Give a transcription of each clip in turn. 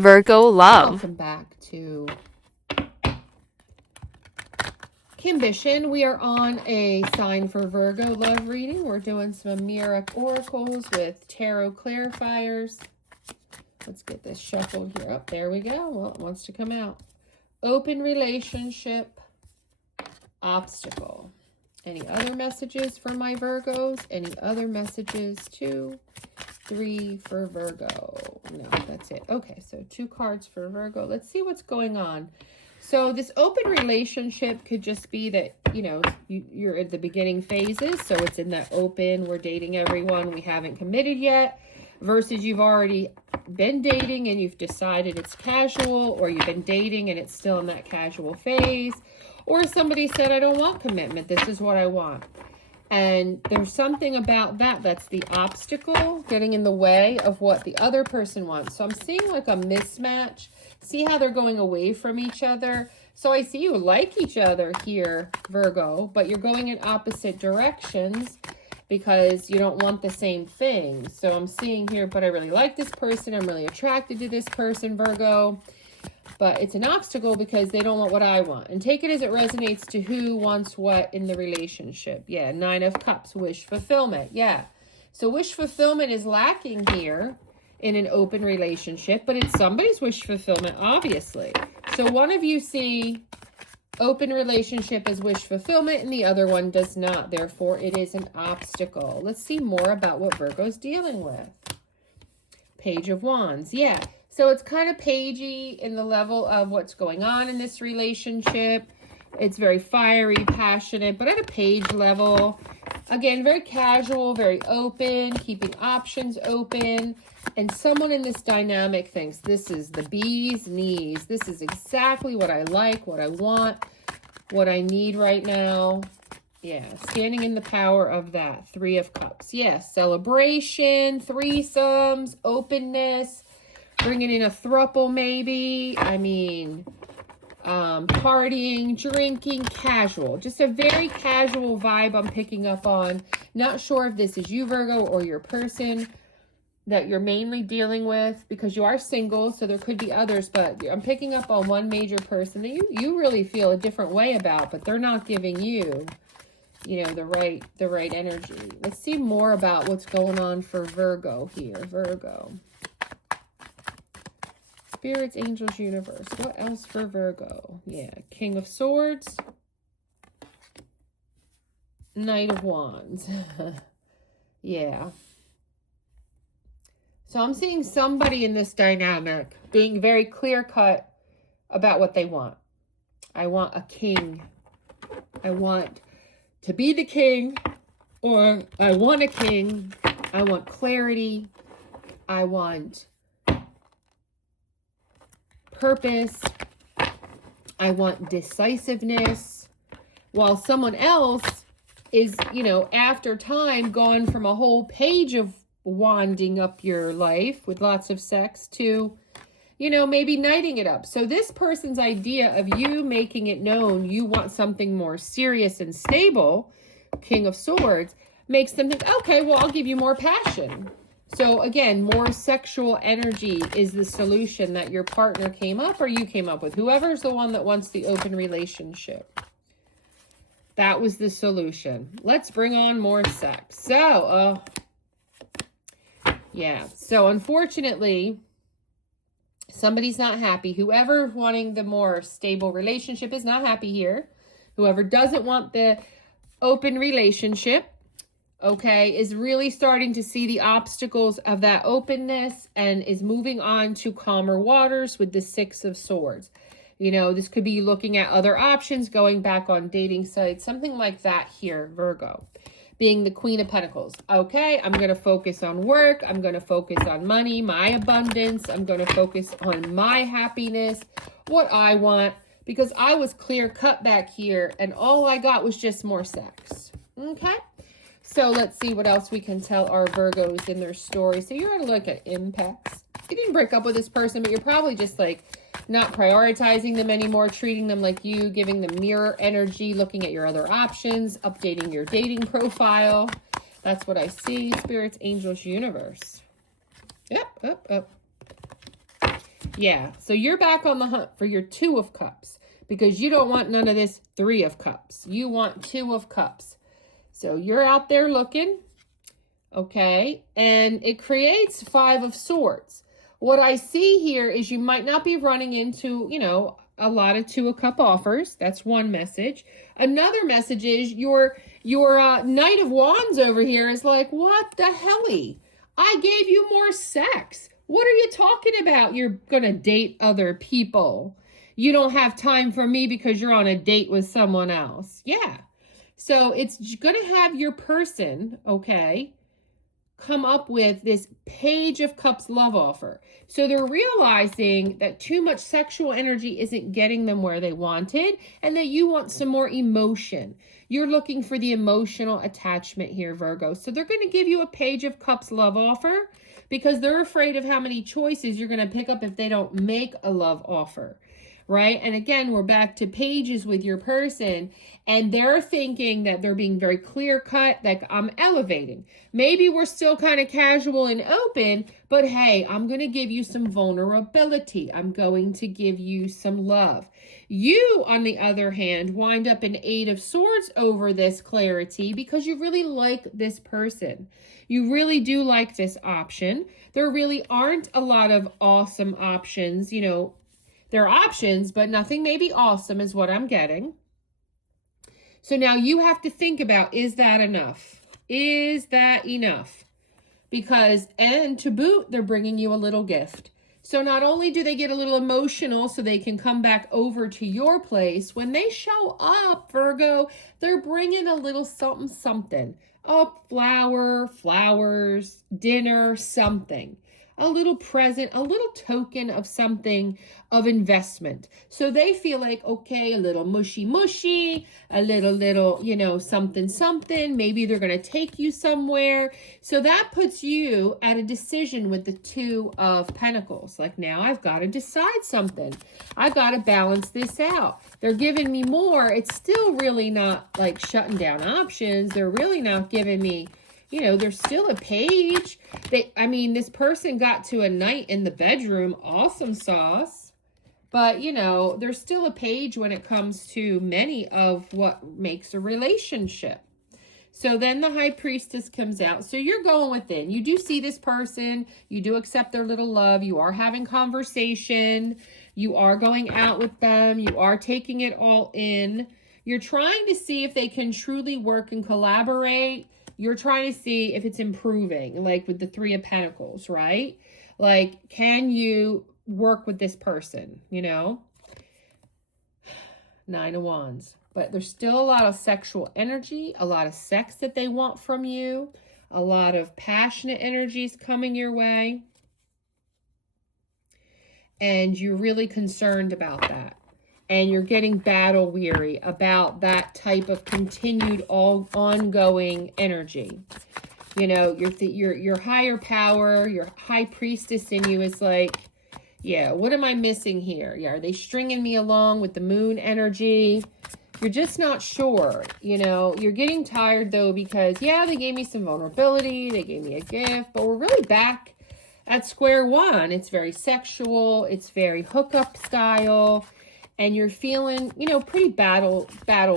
Virgo love. Welcome back to Kimbition. We are on a sign for Virgo love reading. We're doing some Amiric oracles with tarot clarifiers. Let's get this shuffled here. Oh, there we go. Well, it wants to come out. Open relationship, obstacle. Any other messages for my Virgos? Any other messages? 2, 3 for Virgo. No, that's it. Okay, so 2 cards for Virgo. Let's see what's going on. So this open relationship could just be that, you know, you're at the beginning phases. So it's in that open, we're dating everyone, we haven't committed yet. Versus you've already been dating and you've decided it's casual, or you've been dating and it's still in that casual phase. Or somebody said, I don't want commitment, this is what I want. And there's something about that that's the obstacle getting in the way of what the other person wants. So I'm seeing like a mismatch. See how they're going away from each other? So I see you like each other here, Virgo, but you're going in opposite directions because you don't want the same thing. So I'm seeing here, but I really like this person. I'm really attracted to this person, Virgo. But it's an obstacle because they don't want what I want. And take it as it resonates to who wants what in the relationship. Yeah, 9 of Cups, wish fulfillment. Yeah. So wish fulfillment is lacking here in an open relationship, but it's somebody's wish fulfillment, obviously. So one of you see open relationship as wish fulfillment and the other one does not. Therefore, it is an obstacle. Let's see more about what Virgo's dealing with. Page of Wands. Yeah. So it's kind of pagey in the level of what's going on in this relationship. It's very fiery, passionate, but at a page level. Again, very casual, very open, keeping options open. And someone in this dynamic thinks this is the bee's knees. This is exactly what I like, what I want, what I need right now. Yeah, standing in the power of that. 3 of Cups. Yes, celebration, threesomes, openness, bringing in a throuple maybe. I mean, partying, drinking, casual. Just a very casual vibe I'm picking up on. Not sure if this is you, Virgo, or your person that you're mainly dealing with, because you are single, so there could be others, but I'm picking up on one major person that you really feel a different way about, but they're not giving you, you know, the right energy. Let's see more about what's going on for Virgo here. Virgo. Spirits, angels, universe. What else for Virgo? Yeah, King of Swords. Knight of Wands. Yeah. So I'm seeing somebody in this dynamic being very clear-cut about what they want. I want a king. I want to be the king, or I want a king. I want clarity. I want purpose. I want decisiveness. While someone else is, you know, after time gone from a whole page of wanding up your life with lots of sex to, you know, maybe knighting it up. So this person's idea of you making it known you want something more serious and stable, King of Swords, makes them think, okay, well, I'll give you more passion. So again, more sexual energy is the solution that your partner came up or you came up with. Whoever's the one that wants the open relationship. That was the solution. Let's bring on more sex. So, yeah. So unfortunately, somebody's not happy. Whoever's wanting the more stable relationship is not happy here. Whoever doesn't want the open relationship, okay, is really starting to see the obstacles of that openness and is moving on to calmer waters with the 6 of Swords. You know, this could be looking at other options, going back on dating sites, something like that here, Virgo. Being the Queen of Pentacles. Okay, I'm going to focus on work. I'm going to focus on money, my abundance. I'm going to focus on my happiness, what I want, because I was clear cut back here and all I got was just more sex. Okay, so let's see what else we can tell our Virgos in their story. So you're going to look at impacts. You didn't break up with this person, but you're probably just like not prioritizing them anymore, treating them like you, giving them mirror energy, looking at your other options, updating your dating profile. That's what I see. Spirits, angels, universe. Yep. Yeah, so you're back on the hunt for your 2 of Cups because you don't want none of this 3 of Cups. You want 2 of Cups. So you're out there looking, okay, and it creates 5 of Swords. What I see here is you might not be running into, you know, a lot of 2 of Cup offers. That's one message. Another message is your Knight of Wands over here is like, what the helly? I gave you more sex. What are you talking about? You're going to date other people. You don't have time for me because you're on a date with someone else. Yeah. So it's going to have your person, okay, come up with this Page of Cups love offer. So they're realizing that too much sexual energy isn't getting them where they wanted and that you want some more emotion. You're looking for the emotional attachment here, Virgo. So they're going to give you a Page of Cups love offer because they're afraid of how many choices you're going to pick up if they don't make a love offer. Right? And again, we're back to pages with your person and they're thinking that they're being very clear cut, like I'm elevating. Maybe we're still kind of casual and open, but hey, I'm going to give you some vulnerability. I'm going to give you some love. You, on the other hand, wind up in 8 of Swords over this clarity because you really like this person. You really do like this option. There really aren't a lot of awesome options, you know. There are options, but nothing maybe awesome is what I'm getting. So now you have to think about, is that enough? Is that enough? Because, and to boot, they're bringing you a little gift. So not only do they get a little emotional so they can come back over to your place, when they show up, Virgo, they're bringing a little something, something. A flower, flowers, dinner, something. A little present, a little token of something of investment. So they feel like, okay, a little mushy, a little, you know, something. Maybe they're going to take you somewhere. So that puts you at a decision with the 2 of Pentacles. Like now I've got to decide something. I've got to balance this out. They're giving me more. It's still really not like shutting down options. They're really not giving me, you know, there's still a page. I mean, this person got to a night in the bedroom. Awesome sauce. But, you know, there's still a page when it comes to many of what makes a relationship. So then the High Priestess comes out. So you're going within. You do see this person. You do accept their little love. You are having conversation. You are going out with them. You are taking it all in. You're trying to see if they can truly work and collaborate. You're trying to see if it's improving, like with the 3 of Pentacles, right? Like, can you work with this person, you know? 9 of Wands. But there's still a lot of sexual energy, a lot of sex that they want from you, a lot of passionate energies coming your way. And you're really concerned about that. And you're getting battle weary about that type of continued ongoing energy. You know, your higher power, your High Priestess in you is like, yeah, what am I missing here? Yeah, are they stringing me along with the moon energy? You're just not sure. You know, you're getting tired though because, yeah, they gave me some vulnerability. They gave me a gift, but we're really back at square one. It's very sexual. It's very hookup style. And you're feeling, you know, pretty battle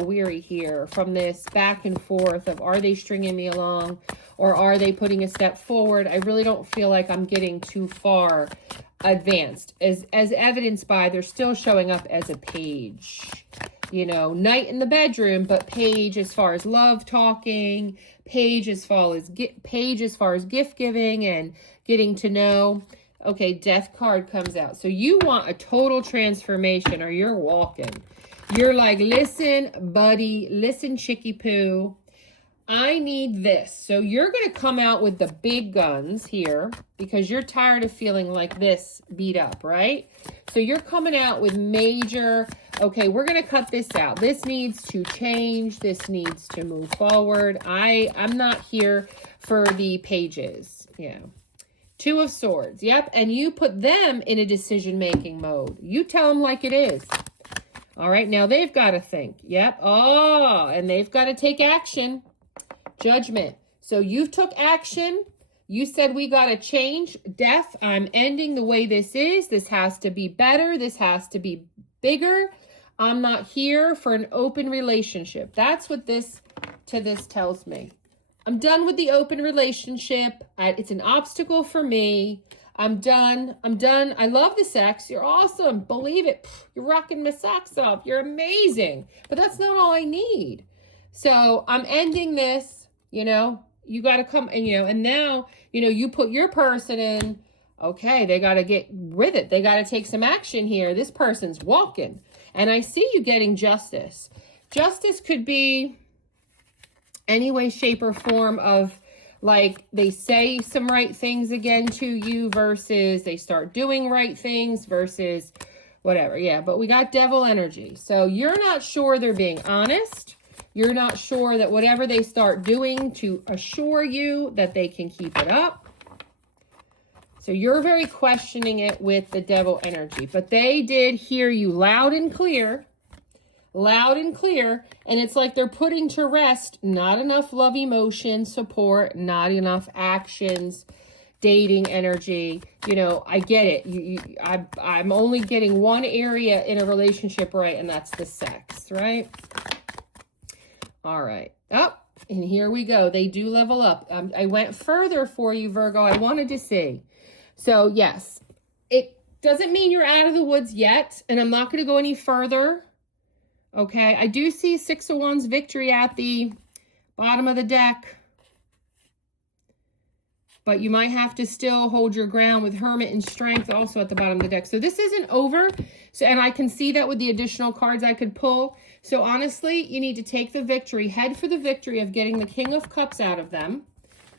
weary here from this back and forth of, are they stringing me along or are they putting a step forward? I really don't feel like I'm getting too far advanced, as evidenced by they're still showing up as a page. You know, Knight in the bedroom, but page as far as love talking, page as far as gift giving and getting to know. Okay, Death card comes out. So you want a total transformation or you're walking. You're like, listen, buddy, listen, chickie poo. I need this. So you're going to come out with the big guns here because you're tired of feeling like this beat up, right? So you're coming out with major, okay, we're going to cut this out. This needs to change. This needs to move forward. I'm not here for the pages. Yeah. 2 of Swords. Yep. And you put them in a decision-making mode. You tell them like it is. All right. Now they've got to think. Yep. Oh, and they've got to take action. Judgment. So you've took action. You said we got to change. Death, I'm ending the way this is. This has to be better. This has to be bigger. I'm not here for an open relationship. That's what this tells me. I'm done with the open relationship. It's an obstacle for me. I'm done. I love the sex. You're awesome. Believe it. You're rocking my socks off. You're amazing. But that's not all I need. So I'm ending this, you know. You got to come and, you know, and now, you know, you put your person in. Okay, they got to get with it. They got to take some action here. This person's walking. And I see you getting justice. Justice could be any way, shape, or form of, like, they say some right things again to you versus they start doing right things versus whatever. Yeah, but we got devil energy. So you're not sure they're being honest. You're not sure that whatever they start doing to assure you that they can keep it up. So you're very questioning it with the devil energy. But they did hear you loud and clear. Loud and clear. And it's like they're putting to rest not enough love, emotion, support, not enough actions, dating energy. You know, I get it. I'm only getting one area in a relationship right, and that's the sex, right? All right. Oh, and here we go. They do level up. I went further for you, Virgo. I wanted to see. So, yes, it doesn't mean you're out of the woods yet, and I'm not going to go any further. Okay, I do see 6 of Wands victory at the bottom of the deck. But you might have to still hold your ground with Hermit and Strength also at the bottom of the deck. So this isn't over. So, and I can see that with the additional cards I could pull. So honestly, you need to take the victory. Head for the victory of getting the King of Cups out of them.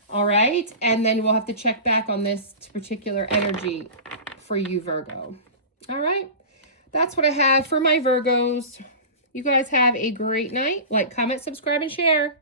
All right? And then we'll have to check back on this particular energy for you, Virgo. All right? That's what I have for my Virgos. You guys have a great night. Like, comment, subscribe, and share.